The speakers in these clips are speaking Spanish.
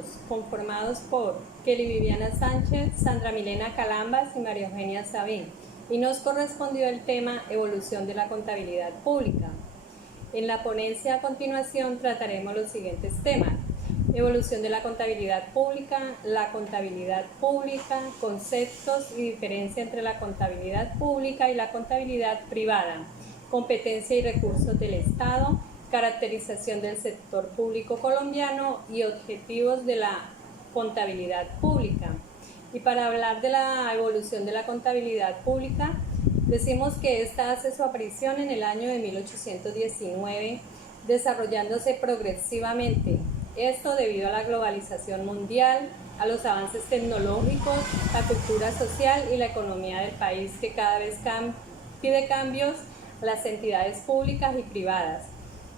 equipos conformados por Kelly Viviana Sánchez, Sandra Milena Calambas y María Eugenia Sabín, y nos correspondió el tema Evolución de la contabilidad pública. En la ponencia a continuación trataremos los siguientes temas: evolución de la contabilidad pública, conceptos y diferencia entre la contabilidad pública y la contabilidad privada, competencia y recursos del Estado, caracterización del sector público colombiano y objetivos de la contabilidad pública. Y para hablar de la evolución de la contabilidad pública, decimos que esta hace su aparición en el año de 1819, desarrollándose progresivamente. Esto debido a la globalización mundial, a los avances tecnológicos, la cultura social y la economía del país, que cada vez pide cambios a las entidades públicas y privadas.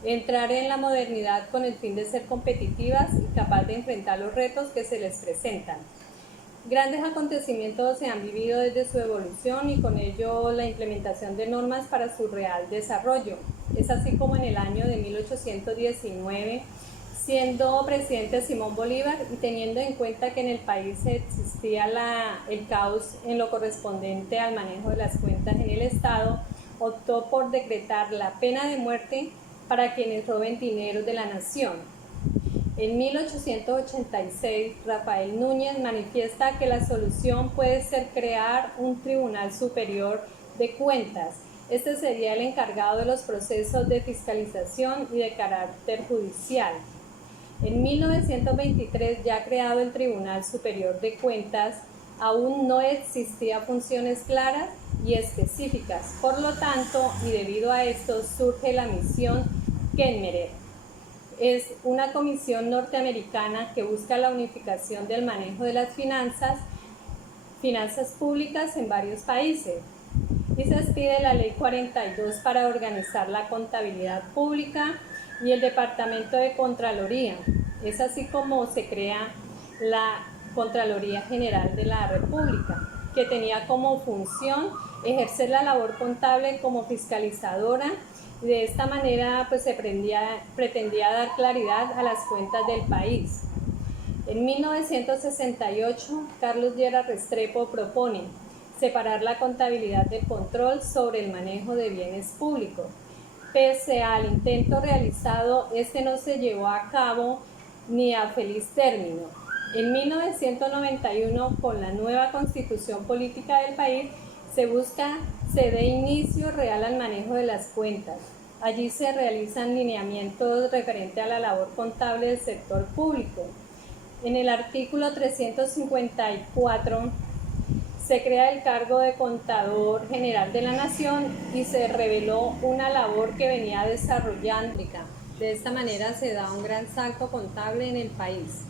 Entrar en la modernidad con el fin de ser competitivas y capaz de enfrentar los retos que se les presentan. Grandes acontecimientos se han vivido desde su evolución y con ello la implementación de normas para su real desarrollo. Es así como en el año de 1819, siendo presidente Simón Bolívar y teniendo en cuenta que en el país existía el caos en lo correspondiente al manejo de las cuentas en el Estado, optó por decretar la pena de muerte para quienes roben dinero de la nación. En 1886, Rafael Núñez manifiesta que la solución puede ser crear un Tribunal Superior de Cuentas. Este sería el encargado de los procesos de fiscalización y de carácter judicial. En 1923, ya creado el Tribunal Superior de Cuentas, aún no existían funciones claras y específicas. Por lo tanto, y debido a esto, surge la misión Kenmare. Es una comisión norteamericana que busca la unificación del manejo de las finanzas públicas en varios países. Y se expide la Ley 42 para organizar la contabilidad pública y el Departamento de Contraloría. Es así como se crea la Contraloría General de la República, que tenía como función ejercer la labor contable como fiscalizadora. De esta manera se pretendía dar claridad a las cuentas del país. En 1968, Carlos Lleras Restrepo propone separar la contabilidad del control sobre el manejo de bienes públicos. Pese al intento realizado, este no se llevó a cabo ni a feliz término. En 1991, con la nueva constitución política del país, se dé inicio real al manejo de las cuentas. Allí se realizan lineamientos referentes a la labor contable del sector público. En el artículo 354 se crea el cargo de Contador General de la Nación y se reveló una labor que venía desarrollando. De esta manera se da un gran salto contable en el país.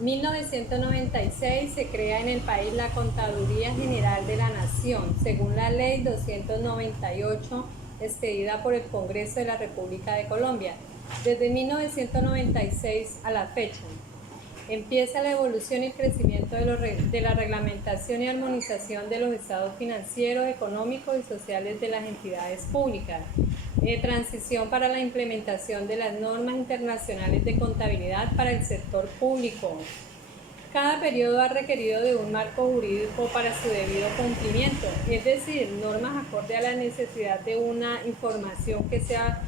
1996 se crea en el país la Contaduría General de la Nación, según la Ley 298, expedida por el Congreso de la República de Colombia. Desde 1996 a la fecha, empieza la evolución y crecimiento de la reglamentación y armonización de los estados financieros, económicos y sociales de las entidades públicas. Transición para la implementación de las normas internacionales de contabilidad para el sector público. Cada periodo ha requerido de un marco jurídico para su debido cumplimiento, es decir, normas acorde a la necesidad de una información que sea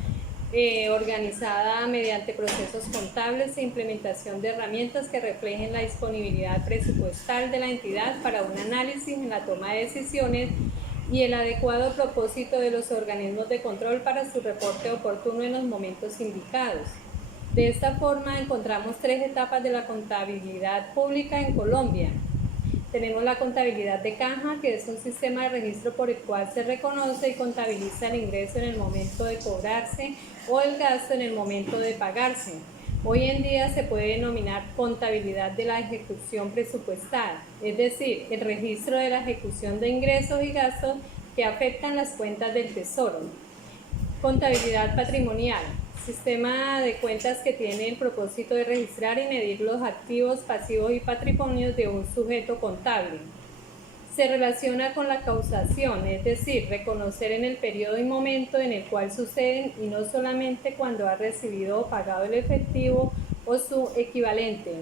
organizada mediante procesos contables e implementación de herramientas que reflejen la disponibilidad presupuestal de la entidad para un análisis en la toma de decisiones y el adecuado propósito de los organismos de control para su reporte oportuno en los momentos indicados. De esta forma encontramos tres etapas de la contabilidad pública en Colombia. Tenemos la contabilidad de caja, que es un sistema de registro por el cual se reconoce y contabiliza el ingreso en el momento de cobrarse o el gasto en el momento de pagarse. Hoy en día se puede denominar contabilidad de la ejecución presupuestal, es decir, el registro de la ejecución de ingresos y gastos que afectan las cuentas del Tesoro. Contabilidad patrimonial, sistema de cuentas que tiene el propósito de registrar y medir los activos, pasivos y patrimonios de un sujeto contable. Se relaciona con la causación, es decir, reconocer en el periodo y momento en el cual suceden y no solamente cuando ha recibido o pagado el efectivo o su equivalente.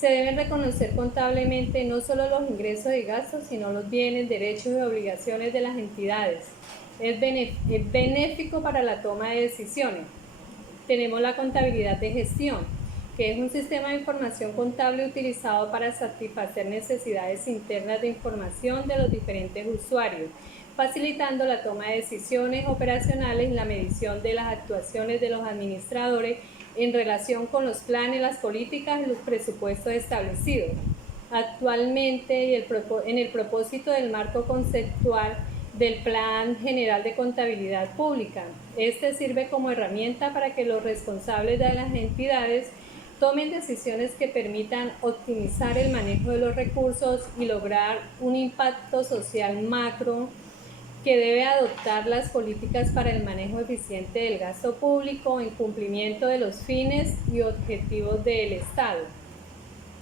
Se deben reconocer contablemente no solo los ingresos y gastos, sino los bienes, derechos y obligaciones de las entidades. Es benéfico para la toma de decisiones. Tenemos la contabilidad de gestión, que es un sistema de información contable utilizado para satisfacer necesidades internas de información de los diferentes usuarios, facilitando la toma de decisiones operacionales y la medición de las actuaciones de los administradores en relación con los planes, las políticas y los presupuestos establecidos. Actualmente, en el propósito del marco conceptual del Plan General de Contabilidad Pública, este sirve como herramienta para que los responsables de las entidades tomen decisiones que permitan optimizar el manejo de los recursos y lograr un impacto social macro, que debe adoptar las políticas para el manejo eficiente del gasto público en cumplimiento de los fines y objetivos del Estado.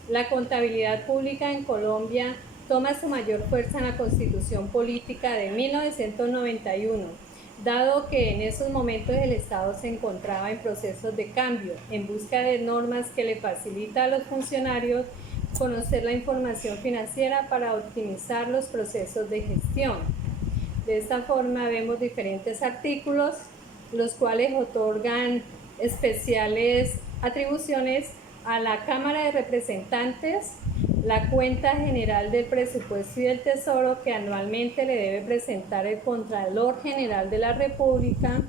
La contabilidad pública en Colombia toma su mayor fuerza en la Constitución Política de 1991, dado que en esos momentos el Estado se encontraba en procesos de cambio, en busca de normas que le facilita a los funcionarios conocer la información financiera para optimizar los procesos de gestión. De esta forma vemos diferentes artículos, los cuales otorgan especiales atribuciones a la Cámara de Representantes, la cuenta general del presupuesto y del Tesoro que anualmente le debe presentar el Contralor General de la República,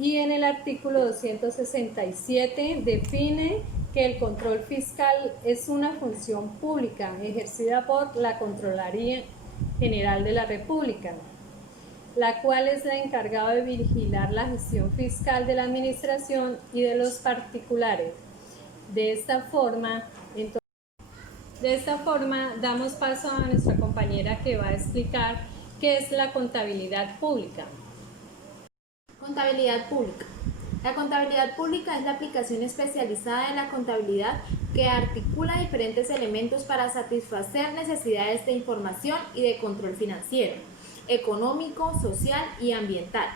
y en el artículo 267 define que el control fiscal es una función pública ejercida por la Contraloría General de la República, la cual es la encargada de vigilar la gestión fiscal de la administración y de los particulares. De esta forma, damos paso a nuestra compañera que va a explicar qué es la contabilidad pública. Contabilidad pública. La contabilidad pública es la aplicación especializada de la contabilidad que articula diferentes elementos para satisfacer necesidades de información y de control financiero, económico, social y ambiental,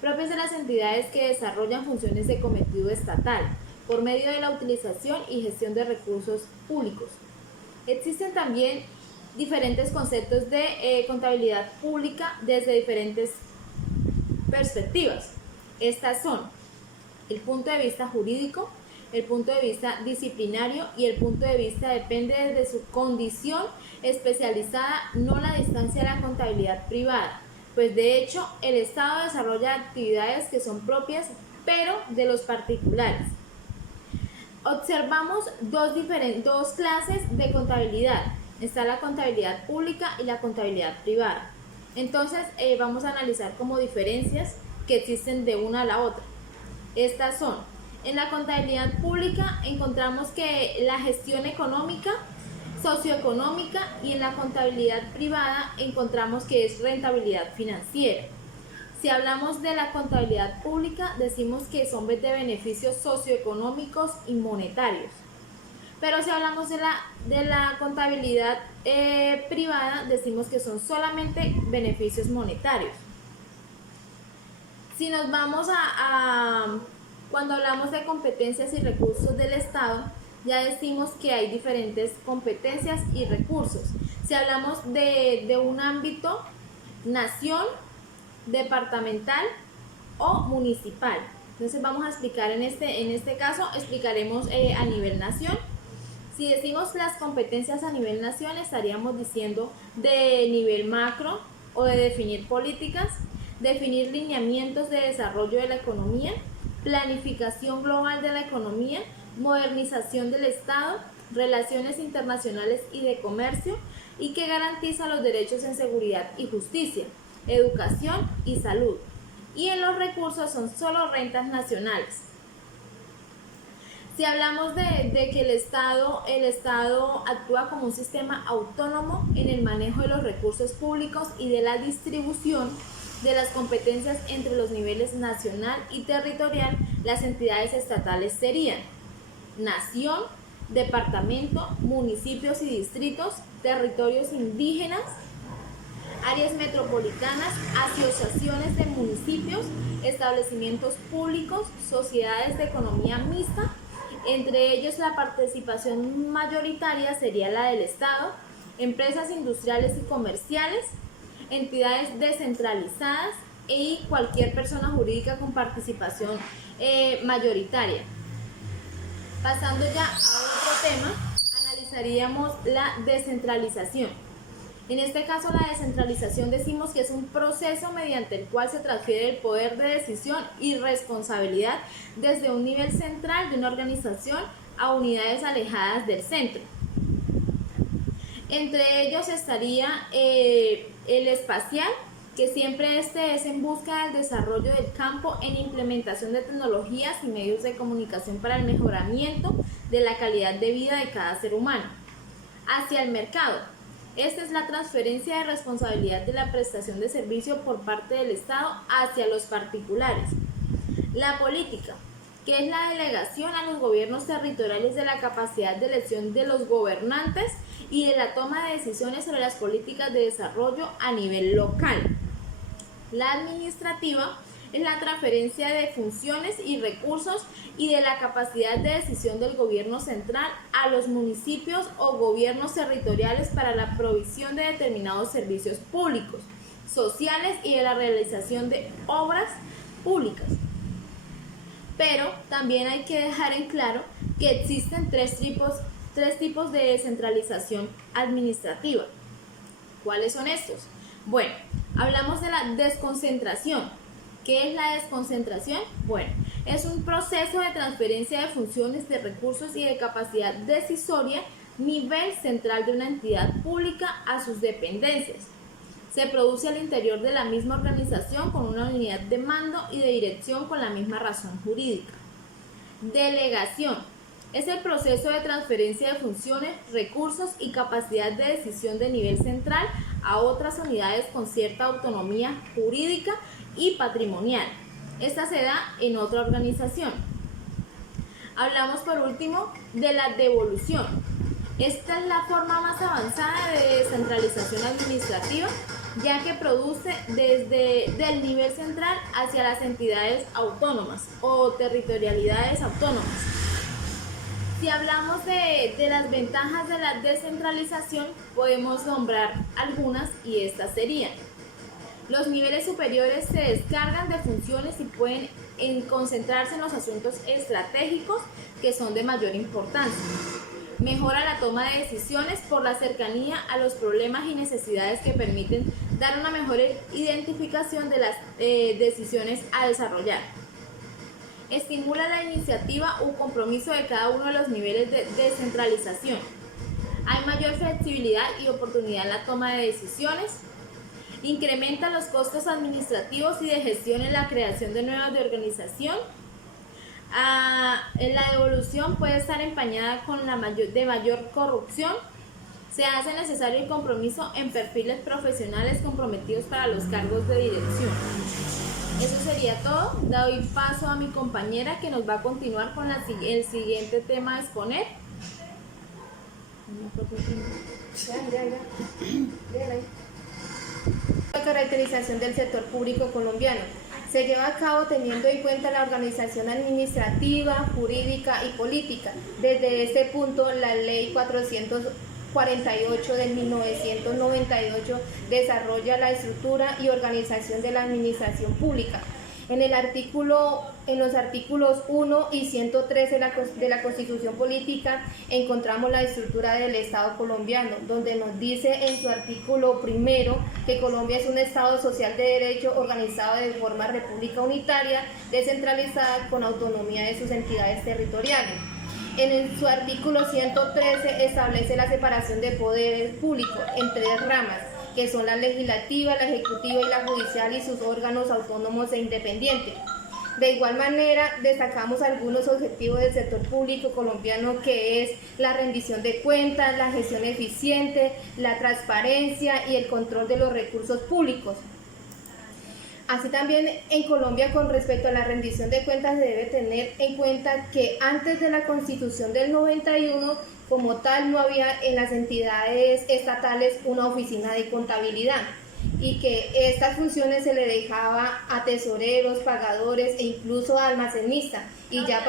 propias de las entidades que desarrollan funciones de cometido estatal, por medio de la utilización y gestión de recursos públicos. Existen también diferentes conceptos de contabilidad pública desde diferentes perspectivas. Estas son el punto de vista jurídico, el punto de vista disciplinario y el punto de vista depende de su condición especializada, no la distancia de la contabilidad privada, pues de hecho el Estado desarrolla actividades que son propias pero de los particulares. Observamos dos clases de contabilidad. Está la contabilidad pública y la contabilidad privada. Entonces vamos a analizar como diferencias que existen de una a la otra. Estas son, en la contabilidad pública encontramos que la gestión económica, socioeconómica, y en la contabilidad privada encontramos que es rentabilidad financiera. Si hablamos de la contabilidad pública, decimos que son de beneficios socioeconómicos y monetarios. Pero si hablamos de la contabilidad privada, decimos que son solamente beneficios monetarios. Si nos vamos cuando hablamos de competencias y recursos del Estado, ya decimos que hay diferentes competencias y recursos. Si hablamos de un ámbito, nación, departamental o municipal. Entonces vamos a explicar en este caso, explicaremos a nivel nación. Si decimos las competencias a nivel nación, estaríamos diciendo de nivel macro o de definir políticas, definir lineamientos de desarrollo de la economía, planificación global de la economía, modernización del Estado, relaciones internacionales y de comercio, y que garantiza los derechos en seguridad y justicia, educación y salud. Y en los recursos son solo rentas nacionales. Si hablamos de que el Estado actúa como un sistema autónomo en el manejo de los recursos públicos y de la distribución de las competencias entre los niveles nacional y territorial, las entidades estatales serían nación, departamento, municipios y distritos, territorios indígenas, áreas metropolitanas, asociaciones de municipios, establecimientos públicos, sociedades de economía mixta Entre ellos, la participación mayoritaria sería la del Estado, empresas industriales y comerciales, entidades descentralizadas y cualquier persona jurídica con participación mayoritaria. Pasando ya a otro tema, analizaríamos la descentralización. En este caso, la descentralización decimos que es un proceso mediante el cual se transfiere el poder de decisión y responsabilidad desde un nivel central de una organización a unidades alejadas del centro. Entre ellos estaría el espacial, que siempre es en busca del desarrollo del campo en implementación de tecnologías y medios de comunicación para el mejoramiento de la calidad de vida de cada ser humano. Hacia el mercado. Esta es la transferencia de responsabilidad de la prestación de servicio por parte del Estado hacia los particulares. La política, que es la delegación a los gobiernos territoriales de la capacidad de elección de los gobernantes y de la toma de decisiones sobre las políticas de desarrollo a nivel local. La administrativa es la transferencia de funciones y recursos y de la capacidad de decisión del gobierno central a los municipios o gobiernos territoriales para la provisión de determinados servicios públicos, sociales y de la realización de obras públicas. Pero también hay que dejar en claro que existen tres tipos de descentralización administrativa. ¿Cuáles son estos? Bueno, hablamos de la desconcentración. ¿Qué es la desconcentración? Bueno, es un proceso de transferencia de funciones, de recursos y de capacidad decisoria nivel central de una entidad pública a sus dependencias. Se produce al interior de la misma organización con una unidad de mando y de dirección con la misma razón jurídica. Delegación. Es el proceso de transferencia de funciones, recursos y capacidad de decisión de nivel central a otras unidades con cierta autonomía jurídica y patrimonial. Esta se da en otra organización. Hablamos por último de la devolución. Esta es la forma más avanzada de descentralización administrativa, ya que produce desde el nivel central hacia las entidades autónomas o territorialidades autónomas. Si hablamos de las ventajas de la descentralización, podemos nombrar algunas y estas serían: los niveles superiores se descargan de funciones y pueden concentrarse en los asuntos estratégicos que son de mayor importancia. Mejora la toma de decisiones por la cercanía a los problemas y necesidades que permiten dar una mejor identificación de las decisiones a desarrollar. Estimula la iniciativa u compromiso de cada uno de los niveles de descentralización. Hay mayor flexibilidad y oportunidad en la toma de decisiones. Incrementa los costos administrativos y de gestión en la creación de nuevas de organización. La devolución puede estar empañada con de mayor corrupción. Se hace necesario el compromiso en perfiles profesionales comprometidos para los cargos de dirección. Eso sería todo. Doy paso a mi compañera que nos va a continuar con el siguiente tema a exponer. La caracterización del sector público colombiano se lleva a cabo teniendo en cuenta la organización administrativa, jurídica y política. Desde este punto, la Ley 448 de 1998 desarrolla la estructura y organización de la administración pública. En los artículos 1 y 113 de la Constitución Política encontramos la estructura del Estado colombiano, donde nos dice en su artículo primero que Colombia es un Estado social de derecho organizado de forma república unitaria, descentralizada, con autonomía de sus entidades territoriales. En su artículo 113 establece la separación de poderes públicos en tres ramas, que son la legislativa, la ejecutiva y la judicial, y sus órganos autónomos e independientes. De igual manera, destacamos algunos objetivos del sector público colombiano, que es la rendición de cuentas, la gestión eficiente, la transparencia y el control de los recursos públicos. Así también en Colombia, con respecto a la rendición de cuentas, se debe tener en cuenta que antes de la Constitución del 91, como tal, no había en las entidades estatales una oficina de contabilidad. y que estas funciones se le dejaba a tesoreros, pagadores e incluso a almacenistas, y ya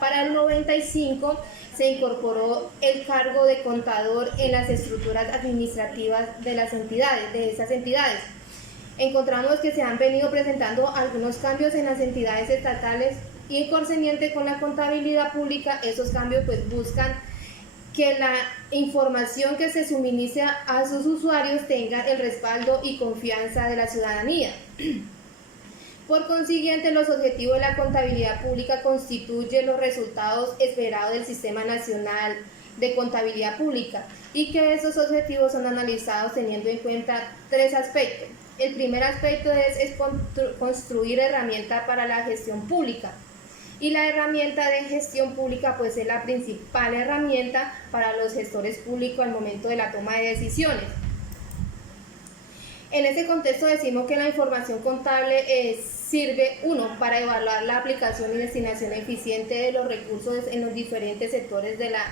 para el 95 se incorporó el cargo de contador en las estructuras administrativas de las entidades, de esas entidades. Encontramos que se han venido presentando algunos cambios en las entidades estatales y concerniente con la contabilidad pública. Esos cambios pues buscan que la información que se suministre a sus usuarios tenga el respaldo y confianza de la ciudadanía. Por consiguiente, los objetivos de la contabilidad pública constituyen los resultados esperados del Sistema Nacional de Contabilidad Pública, y que esos objetivos son analizados teniendo en cuenta tres aspectos. El primer aspecto es construir herramientas para la gestión pública, y la herramienta de gestión pública pues es la principal herramienta para los gestores públicos al momento de la toma de decisiones. En ese contexto decimos que la información contable sirve, uno, para evaluar la aplicación y destinación eficiente de los recursos en los diferentes sectores de la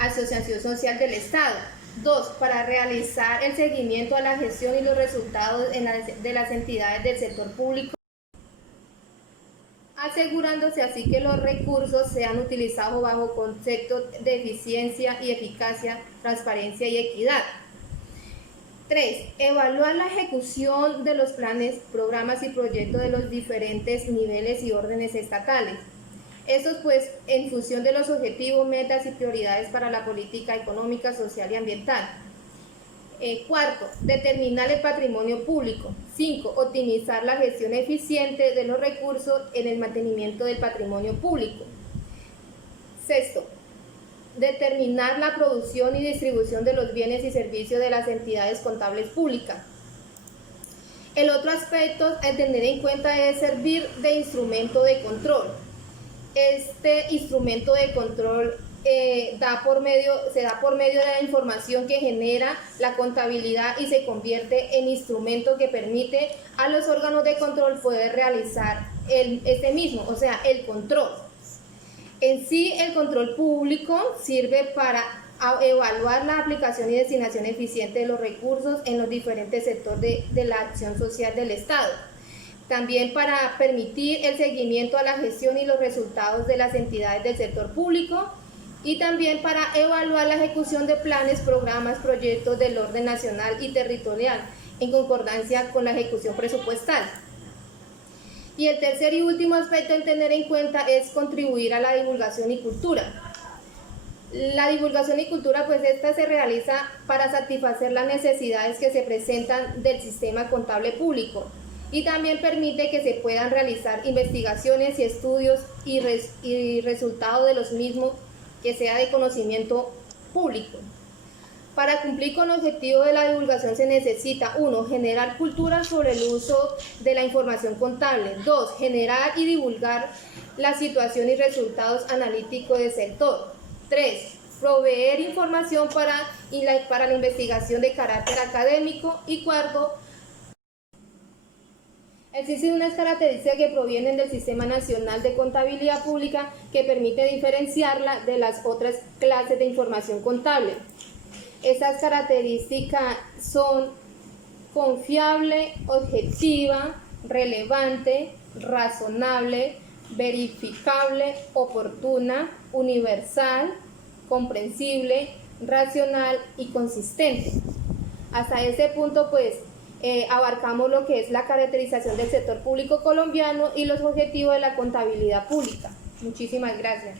asociación social del Estado. Dos, para realizar el seguimiento a la gestión y los resultados de las entidades del sector público, asegurándose así que los recursos sean utilizados bajo conceptos de eficiencia y eficacia, transparencia y equidad. 3. Evaluar la ejecución de los planes, programas y proyectos de los diferentes niveles y órdenes estatales. Estos pues en función de los objetivos, metas y prioridades para la política económica, social y ambiental. Cuarto, determinar el patrimonio público. 5. Optimizar la gestión eficiente de los recursos en el mantenimiento del patrimonio público. Sexto, determinar la producción y distribución de los bienes y servicios de las entidades contables públicas. El otro aspecto a tener en cuenta es servir de instrumento de control. Este instrumento de control se da por medio de la información que genera la contabilidad y se convierte en instrumento que permite a los órganos de control poder realizar este mismo, o sea, el control. En sí, el control público sirve para evaluar la aplicación y destinación eficiente de los recursos en los diferentes sectores de la acción social del Estado. También para permitir el seguimiento a la gestión y los resultados de las entidades del sector público, y también para evaluar la ejecución de planes, programas, proyectos del orden nacional y territorial en concordancia con la ejecución presupuestal. Y el tercer y último aspecto en tener en cuenta es contribuir a la divulgación y cultura. La divulgación y cultura, pues esta se realiza para satisfacer las necesidades que se presentan del sistema contable público, y también permite que se puedan realizar investigaciones y estudios y resultados de los mismos que sea de conocimiento público. Para cumplir con el objetivo de la divulgación se necesita, 1. Generar cultura sobre el uso de la información contable. 2. Generar y divulgar la situación y resultados analíticos del sector. 3. Proveer información para la investigación de carácter académico. Y 4. Existen unas características que provienen del Sistema Nacional de Contabilidad Pública que permite diferenciarla de las otras clases de información contable. Estas características son confiable, objetiva, relevante, razonable, verificable, oportuna, universal, comprensible, racional y consistente. Hasta ese punto pues abarcamos lo que es la caracterización del sector público colombiano y los objetivos de la contabilidad pública. Muchísimas gracias.